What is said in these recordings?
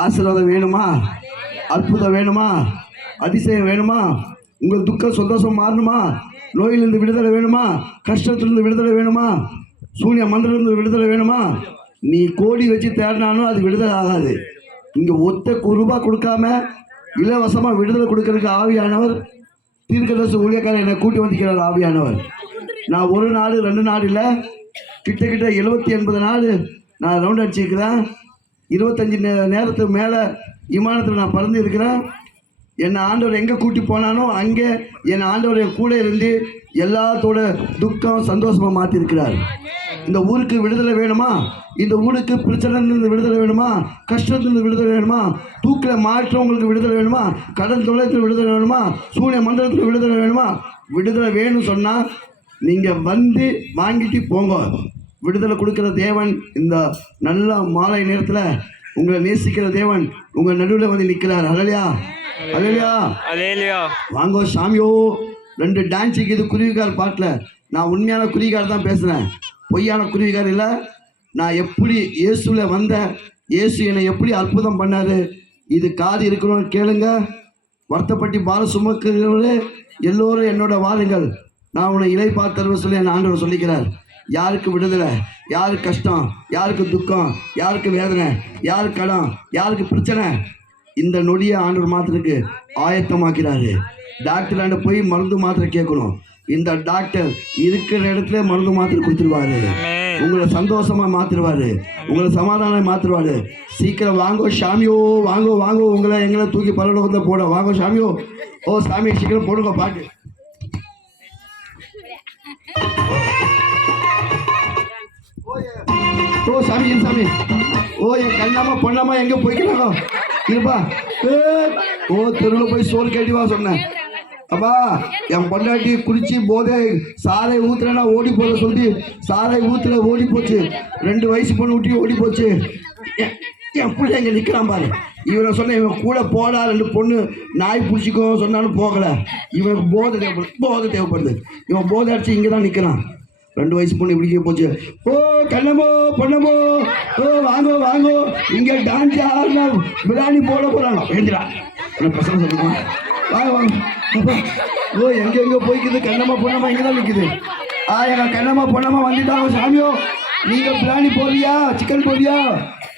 ஆசீர்வாதம் வேணுமா? அற்புதம் வேணுமா? அதிசயம் வேணுமா? உங்கள் துக்கம் சந்தோஷம் மாறணுமா? நோயிலிருந்து விடுதலை வேணுமா? கஷ்டத்திலிருந்து விடுதலை வேணுமா? சூனிய மந்திரத்திலிருந்து விடுதலை வேணுமா? நீ கோடி வச்சு தேடினாலும் அது விடுதலை ஆகாது. இங்கே ஒத்த ரூபாய் கொடுக்காம இலவசமாக விடுதலை கொடுக்கறதுக்கு ஆவியானவர் தீர்க்கதரிசி ஊழியக்காரர் என்னை கூட்டி வந்திருக்கிறார். ஆவியானவர் நான் ஒரு நாடு 2 நாடு இல்லை, கிட்ட 70-80 நாடு நான் ரவுண்ட் அடிச்சிருக்கிறேன். 25 நேரத்துக்கு மேலே விமானத்தில் நான் பறந்து இருக்கிறேன். என்னை ஆண்டவர் எங்கே கூட்டி போனானோ அங்கே என் ஆண்டவர் என் கூட இருந்து எல்லாத்தோட துக்கம் சந்தோஷமாக மாற்றிருக்கிறார். இந்த ஊருக்கு விடுதலை வேணுமா? இந்த ஊருக்கு பிரச்சனையிலிருந்து விடுதலை வேணுமா? கஷ்டத்திலிருந்து விடுதலை வேணுமா? தூக்கில் மாற்றவங்களுக்கு விடுதலை வேணுமா? கடன் தொலைத்தில் விடுதலை வேணுமா? சூனிய மந்திரத்தில் விடுதலை வேணுமா? விடுதலை வேணும்னு சொன்னால் நீங்கள் வந்து வாங்கிட்டு போங்க. விடுதலை கொடுக்குற தேவன் இந்த நல்ல மாலை நேரத்தில் உங்களை நேசிக்கிற தேவன் உங்கள் நடுவில் வந்து நிற்கிறார். ஹல்லேலூயா, ஹல்லேலூயா, ஹல்லேலூயா. வாங்கோ சாமியோ. 2 டான்ஸ் இது குருவிகார் பாட்டில். நான் உண்மையான குருவிகார் தான் பேசுகிறேன், பொய்யான குருவிகார் இல்லை. நான் எப்படி இயேசுவில் வந்தேன், இயேசு என்னை எப்படி அற்புதம் பண்ணார், இது காது இருக்கணும்னு கேளுங்க. வருத்தப்பட்டு பார சுமக்கிறவர்களே எல்லோரும் என்னோட வாருங்கள், நான் உன்னை இலை பார்த்தருவ சொல்லி என் ஆண்டவர் சொல்லிக்கிறார். யாருக்கு விடுதலை, யாருக்கு கஷ்டம், யாருக்கு துக்கம், யாருக்கு வேதனை, யாருக்கு கடன், யாருக்கு பிரச்சனை, இந்த நொடியை ஆண்டவர் மாத்திரக்கு ஆயத்தமாக்கிறாரு. டாக்டராண்ட போய் மருந்து மாத்திரை கேட்கணும். இந்த டாக்டர் இருக்கிற இடத்துல மருந்து மாத்திரை கொடுத்துருவாரு. உங்களை சந்தோஷமா மாத்திருவாரு, உங்களை சமாதானம் மாத்திருவாரு. சீக்கிரம் வாங்கோ சாமியோ, வாங்கோ வாங்கோ. உங்களை எங்களை தூக்கி பரலோகத்தை போட வாங்கோ சாமியோ. ஓ சாமி சீக்கிரம் போடுங்க பாட்டு. ஓ சாமி சாமி, ஓ என் கண்ணாமா பொண்ணாமா எங்க போய்க்கிறாங்க இருப்பா. ஓ தெருவில் போய் சோறு கேட்டிவா சொன்னேன். அப்பா என் பொண்டாட்டி குடிச்சு போதை சாரை ஊத்துறேன்னா ஓடி போட சொல்லி சாரை ஊத்துல ஓடி போச்சு. 2 வயசு பொண்ணு ஊட்டி ஓடி போச்சு. என் பிள்ளை எங்க நிற்கிறான் பாரு. இவனை சொன்ன இவன் கூட போடா, 2 பொண்ணு நாய் பிடிச்சிக்கோ சொன்னாலும் போகலை. இவன் போதை தேவைப்படுது. இவன் போதை அடிச்சு இங்கே தான் நிற்கிறான். 2 வயசு பொண்ணு இப்படிக்கே போச்சு. ஓ கண்ணமோ பொண்ணமோ, ஓ வாங்கோ வாங்கோ, இங்கே டான்ஸ் ஆடினா பிரியாணி போட போகிறாங்க. எழுந்திரா பசங்க சொல்லுங்க வாங்க வாங்க. அப்பா ஓ எங்கெங்கே போய்க்குது கண்ணம்மா பொண்ணம்மா இங்கே தான் நிற்குது. எங்கள் கண்ணம்மா பொண்ணம்மா வந்துட்டாங்க சாமியோ. நீங்கள் பிரியாணி போடுறியா, சிக்கன் போடுறியா?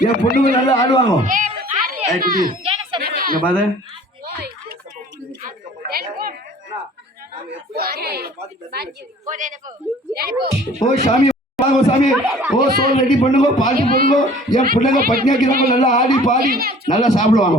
என் பொண்ணுங்க நல்லா ஆடுவாங்க. குட்டி இங்கே பாரு. ஓ சாமி வாங்க சாமி. ஓ சோறு ரெடி பண்ணுங்க, பாட்டி பண்ணுங்க. என் பிள்ளைங்க பட்னியாக்கிறாங்க, நல்லா ஆடி பாடி நல்லா சாப்பிடுவாங்க.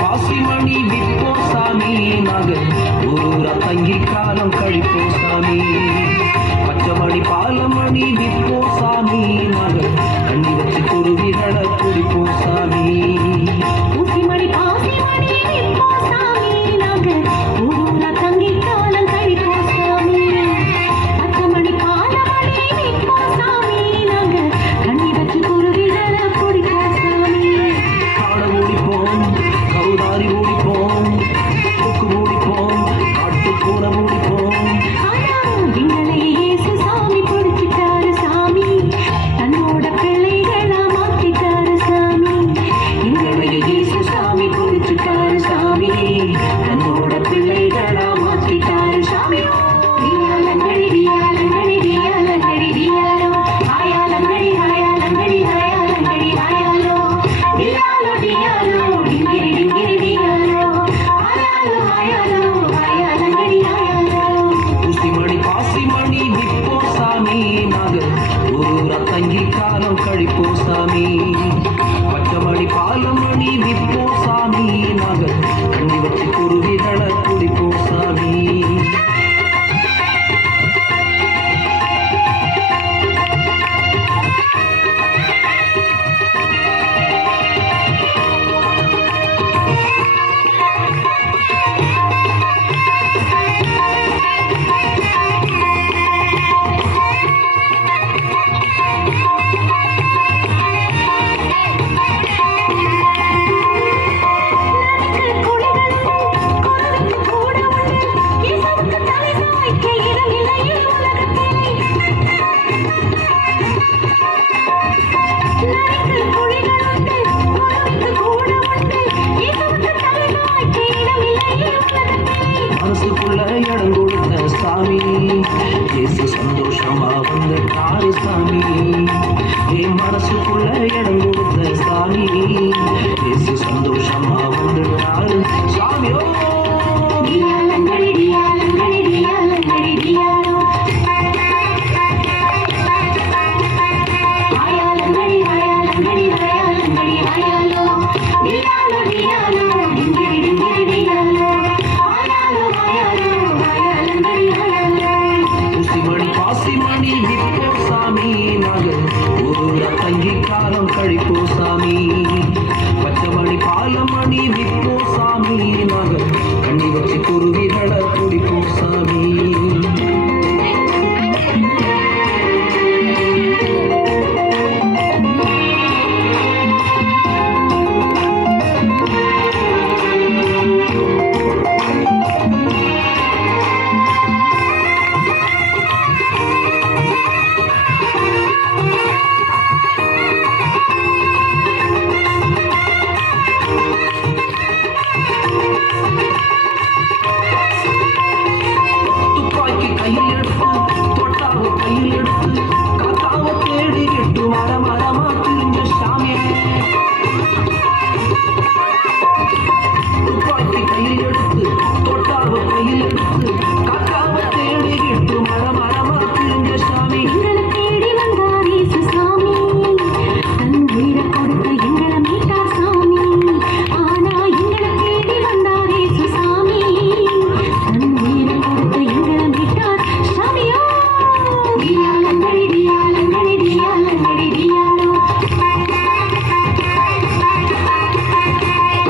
பாசிமணி விற்போ சாமி மகன் ஒரு தங்கி காலம் கழிப்போ சாமி. பச்சைமணி பாலமணி விற்போ சாமி மகன் கண்ணி வச்சு குருவிகளை குடிப்போ சாமி. ஊசிமணி பாசிமணி விற்போ சாமி மகன் ஒரு தங்கி காலம் கழிப்போ சாமி. பச்சைமணி பாலமணி விற்போ சாமி மகன் கண்ணி வச்சு குருவிகளை குடிப்போ சாமி. காட ஓடிப்போம், கௌதாரி ஓடிப்போம், கொக்கு ஓடிப்போம், காட்டு பூனை ஓடிப்போம். இயேசு சாமி பிடிச்சிட்டாரு சாமி, தன்னோட பிள்ளைகளா மாத்திட்டாரு சாமி. சாமி இயேசு சந்தோஷமா வந்துட்டாரு சாமி என் மனசுக்குள்ள இடம் கொடுத்த சாமி இயேசு சந்தோஷமா வந்துட்டாரு சாமியோ டியாலங்கடி டியாலங்கடி டியாலங்கடி டியாலோ ஆயாலங்கடி ஆயாலங்கடி ஆயாலங்கடி ஆயாலோ டியாலோ டியாலோ டிங்கடி டிங்கடி டியாலோ ஆயாலோ ஆயாலோ ஆயாலங்கடி ஆயாலோ ஊசிமணி பாசிமணி இப்போ சாமி நாங்கள் ஊரூர தங்கி காலம் கழிப்போம் சாமி பச்சைமணி பாலமணி விப்போ சாமி நாங்கள் கண்ணி வச்சு குருவிகளை குடிப்போம் சாமி துப்பாக்கி கையில் எடுத்து தொட்டாவ கையில் எடுத்து காத்தாவ தேடி எட்டு மரமா திரிஞ்ச சாமியே துப்பாக்கி கையில் எடுத்து தொட்டாவ கையில் எடுத்து காத்தாவ தேடி எட்டு மரமா திரிஞ்ச சாமி எங்களை தேடி வந்தார் இயேசு சாமி தன் உயிரை கொடுத்து எங்களை மீட்டார் சாமி ஆனா எங்களை தேடி வந்தார் இயேசு சாமி தன் உயிரை கொடுத்து எங்களை மீட்டார் சாமியோ டியாலங்கடி டியாலங்கடி டியாலங்கடி டியாலோ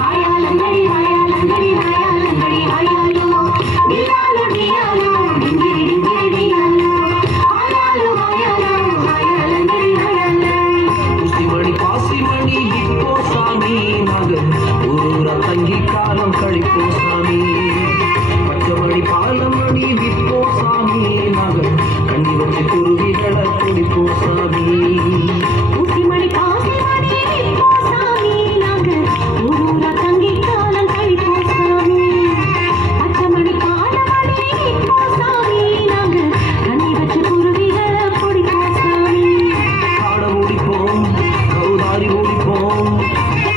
ஆயாலங்கடி ஆயாலங்கடி ஆயாலங்கடி ஆயாலோ டியாலோ டியாலோ டிங்கடி டிங்கடி டியாலோ ஆயாலோ ஆயாலோ ஆயாலங்கடி ஆயாலோ ஊசிமணி பாசிமணி இப்போ சாமி நாங்கள் ஊரூர தங்கி காலம் கழிப்போம் சாமி பச்சைமணி பாலமணி விப்போ சாமி நாங்கள் கண்ணி வச்சு குருவிகளை குடிப்போம் சாமி ஊசிமணி பாசிமணி இப்போ சாமி நாங்க ஊரூர தங்கி காலம் கழிப்போம் சாமி பச்சைமணி பாலமணி இப்போ சாமி நாங்க கண்ணி வச்சு குருவிகளை பிடிப்போம் சாமி காடை ஓடிப்போம் கௌதாரி ஓடிப்போம்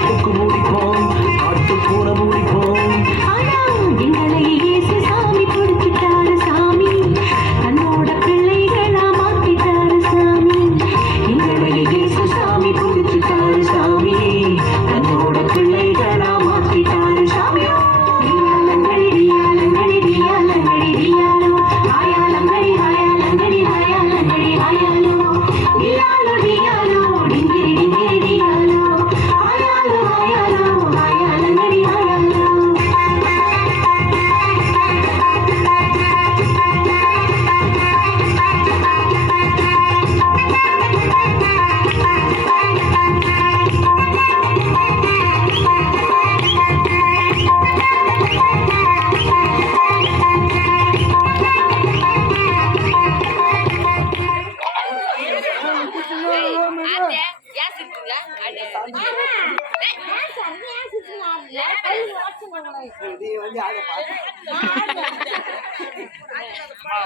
கொக்கு ஓடிப்போம் காட்டு பூனை ஓடிப்போம் ஆனா எங்களை இயேசு சாமி பிடிச்சிட்டாரு சாமி தன்னோட பிள்ளைகளா மாத்திட்டாரு சாமி எங்களை இயேசு சாமி பிடிச்சிட்டாரு சாமி தன்னோட பிள்ளைகளா மாத்திட்டாரு சாமி டியாலங்கடி டியாலங்கடி டியாலங்கடி டியாலோ ஆயாலங்கடி ஆயாலங்கடி ஆயாலங்கடி ஆயாலோ டியாலோ டியாலோ டிங்கடி டிங்கடி டியாலோ ஆயாலோ ஆயாலோ ஆயாலங்கடி ஆயாலோ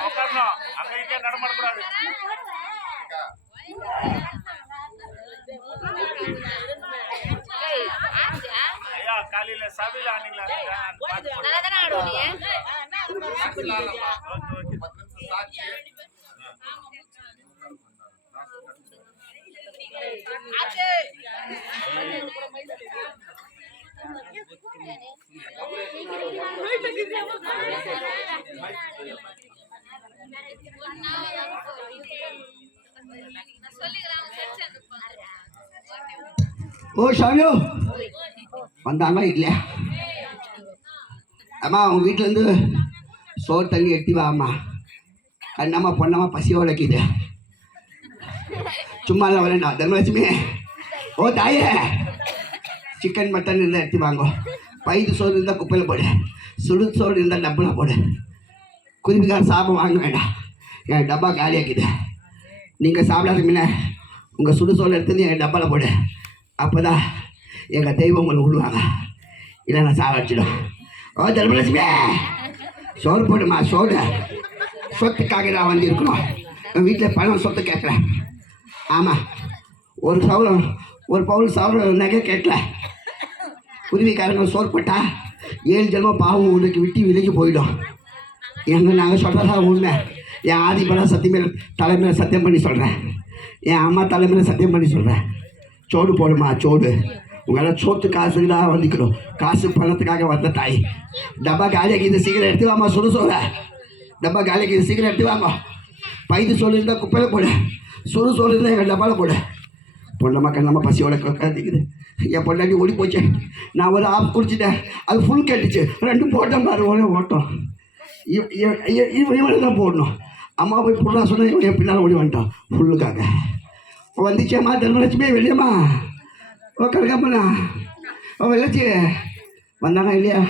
உட்காரணும் அங்க இங்க நடமாடக்கூடாது ஐயா காலையில சபையில ஆனீங்களா ஓ சாமியோ வந்தாங்களா இல்லையா? அம்மா அவங்க வீட்டிலேருந்து சோறு தண்ணி எட்டி வாம்மா. கண்ணம்மா பொண்ணம்மா பசியோட இருக்குது. சும்மா இல்லை வரேன்டா தர்மலட்சுமி. ஓ தாயே, சிக்கன் மட்டன் இருந்தால் எடுத்து வாங்கோ. பயிர் சோறு இருந்தால் குப்பையில் போடு. சுடு சோறு இருந்தால் டப்பில் போடு. குருவிக்கார சாபம் வாங்க வேண்டாம், என் டப்பா காலியாக்குது. நீங்கள் சாப்பிடாத முன்ன உங்கள் சுடு சோறு எடுத்து என் டப்பாவில் போடு. அப்போ தான் எங்கள் தெய்வம் உங்களை விடுவாங்க, இல்லை நான் சாவடிச்சிடும். ஓ தர்மலட்சுமி, சோறு போடுமா, சோறு சொத்துக்காக நான் வந்து இருக்கணும். வீட்டில் பணம் சொத்து கேட்கல. ஆமாம், ஒரு பவுல் சவரம் நகை கேட்கல. குருவிக்காரங்க சோறு போட்டா 7 ஜென்மம் பாவம் உனக்கு விட்டு விலகி போயிடும். நாங்கள் சொல்கிறதா உண்மை. என் ஆதிபலா சத்தியமேல் தலைமையில் சத்தியம் பண்ணி சொல்கிறேன். என் அம்மா தலைமையில் சத்தியம் பண்ணி சொல்கிறேன். சோடு போடுமா, சோடு. உங்களால் சோத்து காசுக்கு தான் வந்துக்கணும். காசு பணத்துக்காக வந்த தாய். டப்பா காலியாக்கி இது சீக்கிரம் எடுத்து வாமா. சுடு டப்பா காலியாக்கி இது சீக்கிரம் எடுத்து வாங்க. பைது சோறு இருந்தால் குப்பையில் போடு. சோறு இருந்தால் எங்கள் டப்பாவில் போடு. பொண்ணம்மா கண்ணம்மா பசியோட கற்றுக்குது. என் பொண்டாட்டி ஓடி போச்சு. நான் ஒரு ஆப் குடிச்சிட்டேன், அது ஃபுல் கேட்டுச்சு. 2 போட்டேன் பாரு, ஒரே ஓட்டம். இவனை தான் போடணும். அம்மா போய் போடா சொன்னால் இவன் என் பின்னால் ஓடி வந்துட்டான் ஃபுல்லுக்காக. வந்துச்சேம்மா தர்மலட்சுமி வெளியம்மா. கிடக்காமண்ணா வெள்ளச்சி வந்தாங்க இல்லையா?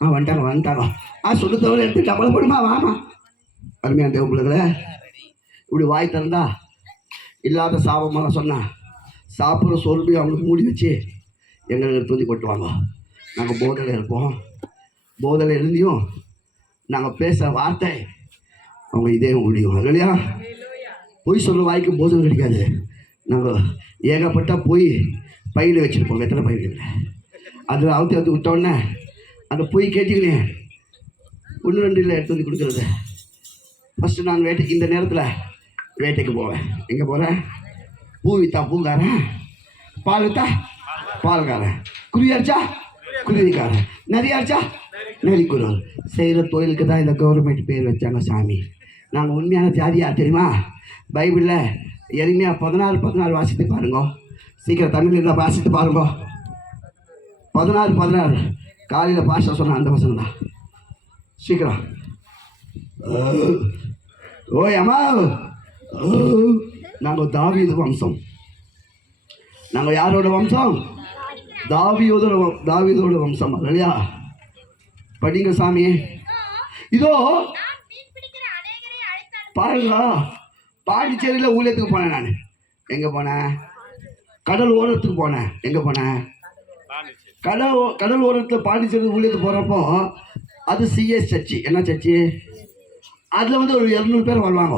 வந்துட்டாங்க. சொல்லு தவிர எடுத்து டப்பலை போடுமா. வாமா அருமையான தேவ பிள்ளைகளை, இப்படி வாய் திறந்தா இல்லாத சாபமெல்லாம் சொன்னால் சாப்பிட்ற சோறு அவங்களுக்கு மூடி வச்சு எங்களுக்கு தூண்டி கொட்டுவாங்க. நாங்கள் போதையில் இருப்போம். போதையில் இருந்தியும் நாங்கள் பேசுகிற வார்த்தை அவங்க இதே முடியும் இல்லையா? பொய் சொல்கிற வாய்க்கு போதை கிடைக்காது. நாங்கள் ஏகப்பட்ட பொய் பையில் வச்சுருப்போம். எத்தனை பையில் இல்லை, அதில் அவுத்து விட்டோடனே அந்த பொய் கேட்டுக்கினே 1 2 இல்லை எடுத்து வந்து கொடுக்குறது. ஃபஸ்ட்டு நான் வேட்டைக்கு இந்த நேரத்தில் வேட்டைக்கு போவேன். எங்கே போகிறேன்? பூ விற்றா பூங்காரன், பால் விற்றா பால்காரன், குருவி அடிச்சா குருவிக்காரன், நரி அடிச்சா நரிக்குரு. செய்கிற தொழிலுக்கு தான் இந்த கவர்மெண்ட் பேர் வச்சாங்க சாமி. நாங்கள் உண்மையான ஜாதியாக தெரியுமா? பைபிளில் எளிமையாக 16 வாசித்து பாருங்க. சீக்கிரம் தமிழ் இருந்தால் வாசித்து பாருங்க. 16 காலையில் பாஷா சொன்ன அந்த வசனம் தான். சீக்கிரம். ஓய் அம்மா, நாங்கள் தாவீது வம்சம். நாங்கள் யாரோட வம்சம்? தாவீதோட வம்சம் இல்லையா? படிங்க சாமி. இதோ பாருங்க, பாண்டிச்சேரியில் ஊழியத்துக்கு போனேன். நான் எங்கே போனேன்? கடல் ஓரத்துக்கு போனேன். எங்கே போனேன்? கடல் ஓரத்தில் பாண்டிச்சேரி ஊழியத்துக்கு போகிறப்போ அது சிஎஸ் சர்ச்சு. என்ன சர்ச்சு? அதில் வந்து ஒரு 200 பேர் வருவாங்க.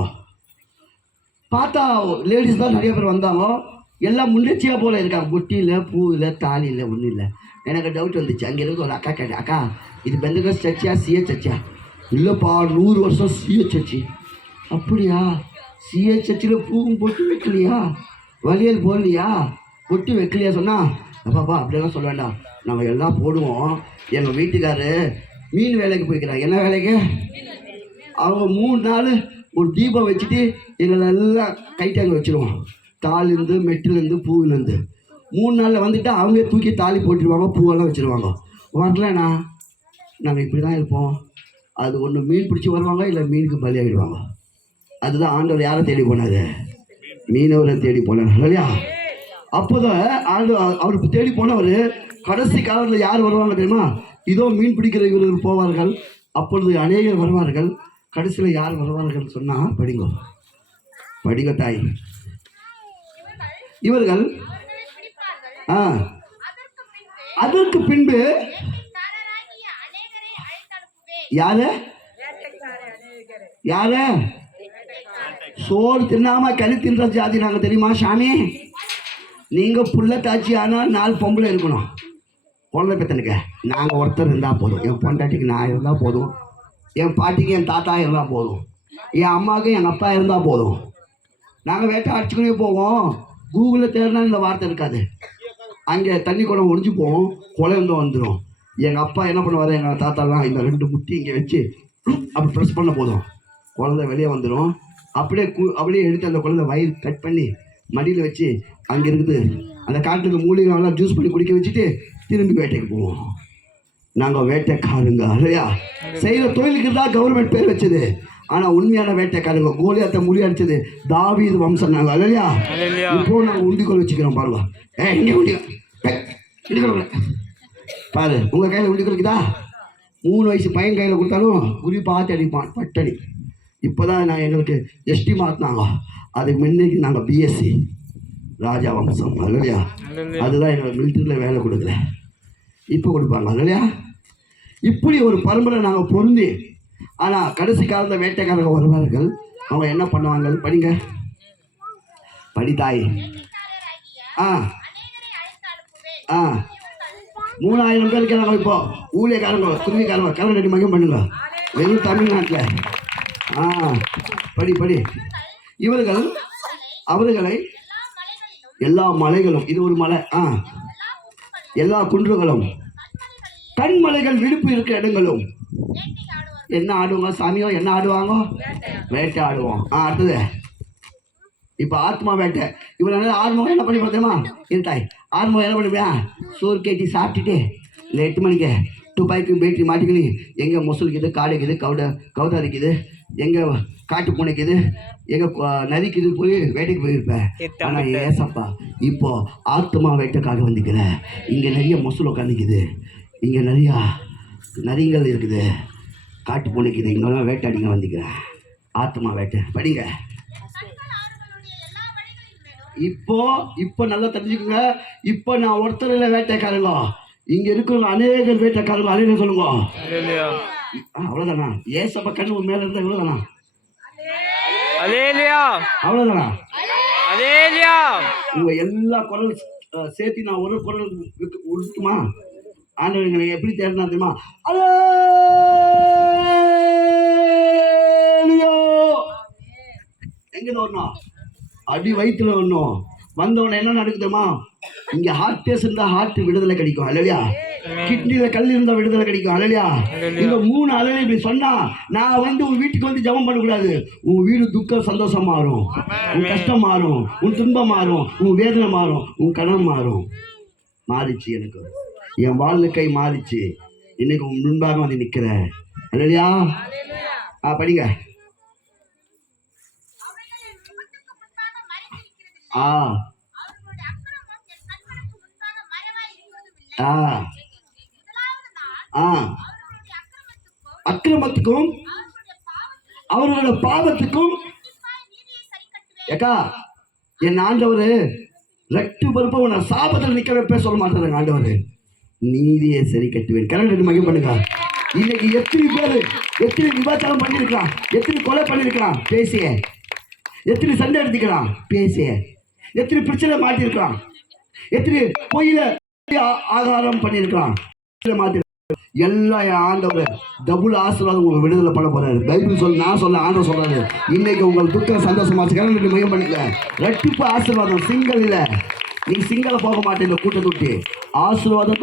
பார்த்தா லேடிஸ் தான் நிறைய பேர் வந்தாங்க. எல்லாம் முன்னெச்சியாக போல் இருக்காங்க. பொட்டி இல்லை, பூ இல்லை, தாலி இல்லை, ஒன்றும் இல்லை. எனக்கு டவுட் வந்துச்சு. அங்கே இருந்து ஒரு அக்கா கேட்டேன், அக்கா இது பெந்தகோஸ்து சர்ச்சியா சிஎஸ் சர்ச்சியா? இல்லைப்பா 100 வருஷம் சிஎஸ் சர்ச்சு. அப்படியா? சிஎஸ் சர்ச்சில் பூவும் பொட்டு வைக்கலையா? வளையல் போடலையா? பொட்டு வைக்கலையா? சொன்னால் அப்பாப்பா அப்படியெல்லாம் சொல்ல வேண்டாம், நம்ம எல்லாம் போடுவோம். எங்கள் வீட்டுக்காரு மீன் வேலைக்கு போய்க்கிறாங்க. என்ன வேலைக்கு? அவங்க 3 நாள் ஒரு தீபம் வச்சுட்டு எங்களை எல்லாம் கைட்டாங்க வச்சுருவோம். தாலிருந்து மெட்டிலேருந்து பூவிலேருந்து 3 நாளில் வந்துட்டு அவங்க தூக்கி தாலி போட்டுருவாங்க, பூவெல்லாம் வச்சுருவாங்க. வரலண்ணா நாங்கள் இப்படி தான் இருப்போம். அது ஒன்று மீன் பிடிச்சி வருவாங்க, இல்லை மீனுக்கு பலியாகிடுவாங்க. அதுதான் ஆண்டவர் யாரை தேடி போனார்? மீனவரை தேடி போனார் இல்லையா? அப்போதான் அவருக்கு தேடி போனவர் கடைசி காலத்தில் யார் வருவாங்க தெரியுமா? இதோ மீன் பிடிக்கிற இவர்கள் போவார்கள், அப்பொழுது அநேகர் வருவார்கள். கடைசியில் யார் வருவார்கள் சொன்னால் படிங்க தாய். இவர்கள் அதற்கு பின்பு யாரு சோறு தின்னாம கறி தின்ற ஜாதி நாங்க தெரியுமா சாமி? நீங்க புள்ள தாச்சி ஆனால் 4 பொம்பளை இருக்கணும். குழந்தை பெத்தனுக்க நாங்கள் ஒருத்தர் இருந்தால் போதும். என் பொண்டாட்டிக்கு நான் இருந்தால் போதும், என் பாட்டிக்கு என் தாத்தா இருந்தால் போதும், என் அம்மாவுக்கு எங்கள் அப்பா இருந்தால் போதும். நாங்கள் வேட்டை அடிச்சுக்கினே போவோம். கூகுளில் தேடினா இந்த வார்த்தை இருக்காது. அங்கே தண்ணி குடம் ஒடிஞ்சு போவோம், குழந்தை வந்துடும். எங்கள் அப்பா என்ன பண்ணுவார்? எங்கள் தாத்தாலாம் இந்த 2 முட்டி இங்கே வச்சு அப்படி ப்ரெஸ் பண்ண போதும், குழந்தை வெளியே வந்துடும். அப்படியே எடுத்து அந்த குழந்தை வயிறு கட் பண்ணி மடியில் வச்சு அங்கே இருக்குது அந்த காட்டுக்கு மூலிகைலாம் ஜூஸ் பண்ணி குடிக்க வச்சுட்டு திரும்பி வேட்டைக்கு போவோம். நாங்கள் வேட்டைக்காரங்க இல்லையா? செய்கிற தொழிலுக்கு தான் கவர்மெண்ட் பேர் வச்சது. ஆனால் உண்மையான வேட்டைக்காரங்க. கோலியாத்தை முறியடிச்சது தாவீது வம்சம் நாங்கள் இல்லையா? இப்போ நாங்கள் உண்டிக்கோல் வச்சுக்கிறோம். பாருங்க, இங்கே உண்டிக்கோல் பாரு, உங்கள் கையில் உண்டிக்கோல் இருக்குதா? 3 வயசு பையன் கையில் கொடுத்தாலும் குறி பார்த்து அடிப்பான் பட்டடி. இப்போ தான் நான் எங்களுக்கு எஸ்டி மாற்றினாங்க. அதுக்கு முன்னேக்கு நாங்கள் பிஎஸ்சி ராஜா வம்சம் இல்லையா? அதுதான் எங்களுக்கு மிலிட்டரியில் வேலை கொடுக்கல, இப்போ கொடுப்பாங்க இல்லையா? இப்படி ஒரு பரம்பரை நாங்கள் பொருந்தி ஆனால் கடைசி காலத்தில் வேட்டைக்காரங்க வருவார்கள். அவங்க என்ன பண்ணுவாங்க? படிங்க, படித்தாய். ஆ ஆ 3000 பேர் இருக்கிறாங்க இப்போ ஊழியக்காரங்க, குருவிக்காரங்க. கலர் ரெடி மகம் பண்ணுங்க வெறும் தமிழ்நாட்டில். படி. இவர்கள் அவர்களை எல்லா மலைகளும், இது ஒரு மலை, எல்லா குன்றுகளும், கண்மலைகள் விடுப்பு இருக்கிற இடங்களும் என்ன ஆடுவாங்க சாமியோ? என்ன ஆடுவாங்க? வேட்டை ஆடுவோம். அடுத்தது இப்போ ஆத்மா வேட்டை. இவ்வளோ ஆர்மம் என்ன பண்ணி பார்த்தேமா? இருட்டாய் ஆர்மம் என்ன பண்ணுவியா? சோறு கேட்டி சாப்பிட்டுட்டு இல்லை 8 மணிக்கு துப்பாக்கி பேட்டரி மாட்டிக்கினு எங்கே முசலுக்குது, காடைக்குது, கவுதா இருக்குது, எங்கே காட்டு பூனைக்குது, எங்கே நதிக்குது போய் வேட்டைக்கு போயிருப்பேன். ஆனால் ஏசப்பா இப்போ ஆத்மா வேட்டைக்காக வந்துக்கிறேன். இங்கே நிறைய முசல் உட்காந்துக்குது, இங்கே நிறையா நரிங்கள் இருக்குது, காட்டு பூனைக்குது, இங்கெல்லாம் வேட்டையாடிங்க வந்துக்கிறேன். ஆத்மா வேட்டை. படிங்க. இப்போ நல்லா தெரிஞ்சுக்கோங்க. இப்போ நான் ஒருத்தர் இல்லை வேட்டைக்காரங்க, இங்க இருக்கிற அநேகர் வேட்டைக்காரங்க. அநேகம் சொல்லுங்க. அவ்வளவுதானா? ஏசப்பா கண்ணு மேல இருந்தா இவ்வளவுதானா? அவ்வளவுதானா? உங்க எல்லா குரல் சேர்த்து நான் ஒரு குரல் உடுத்துமா? ஆண்டவர்களை எப்படி தேடினா தெரியுமா? எங்க வரணும்? அடி வயிற்றுல வரணும். வந்தவன என்ன நடக்குதுமா? இங்க ஹார்ட் பேஸ் இருந்தா ஹார்ட் விடுதலை கிடைக்கும். அல்லையா? கிட்னில கல் இருந்தா விடுதலை கிடைக்கும். அல்லையா? இந்த 3 அலையில இப்படி சொன்னா நான் உன் வீட்டுக்கு வந்து ஜெபம் பண்ணக்கூடாது. உன் வீடு துக்கம் சந்தோஷம் மாறும், உன் கஷ்டம் மாறும், உன் துன்பம் மாறும், உன் வேதனை மாறும், உன் கடன் மாறும். மாறிச்சு, எனக்கு என் வாழ்க்கை மாறிச்சு. இன்னைக்கு உன் முன்பாக வந்து நிற்கிறேன். அல்லையா? படிங்க. அக்கிரமத்துக்கும் அவர்களோட பாவத்துக்கும் ஏக்கா என் ஆண்டவர் ரெட்டு பருப்ப உன்னை சாபத்தில் நிக்க வைப்பே சொல்ல மாட்டாங்க. ஆண்டவர் நீதியை சரி கட்டுவேன். கரெக்ட் மகிழ் பண்ணுங்க. இன்னைக்கு எத்தனை விபச்சாரம் பண்ணிருக்கலாம், எத்தனை கொலை பண்ணிருக்கலாம் பேசிய, எத்தனை சண்டை எடுத்துக்கலாம் பேசிய, எத்தனை பிரச்சனை மாட்டிருக்கலாம், எத்தனை கோயில ஆகாரம் பண்ணிருக்கலாம் மாட்டி. எல்லாம் என் ஆண்டவர் டபுள் ஆசீர்வாதம் உங்களுக்கு விடுதலை பண்ண போறாரு. பைபிள் சொல்ல, நான் சொல்ல, ஆண்டவர் சொல்றாரு. இன்னைக்கு உங்களுக்கு துக்கம் சந்தோஷமாச்சு. கரெக்ட் மையம் பண்ணிக்கல. ரெட்டிப்பு ஆசீர்வாதம். சிங்கிள் இல்லை, நீ சிங்கள போக மாட்டேன். இந்த கூட்டத்தை விட்டு ஆசீர்வாதம்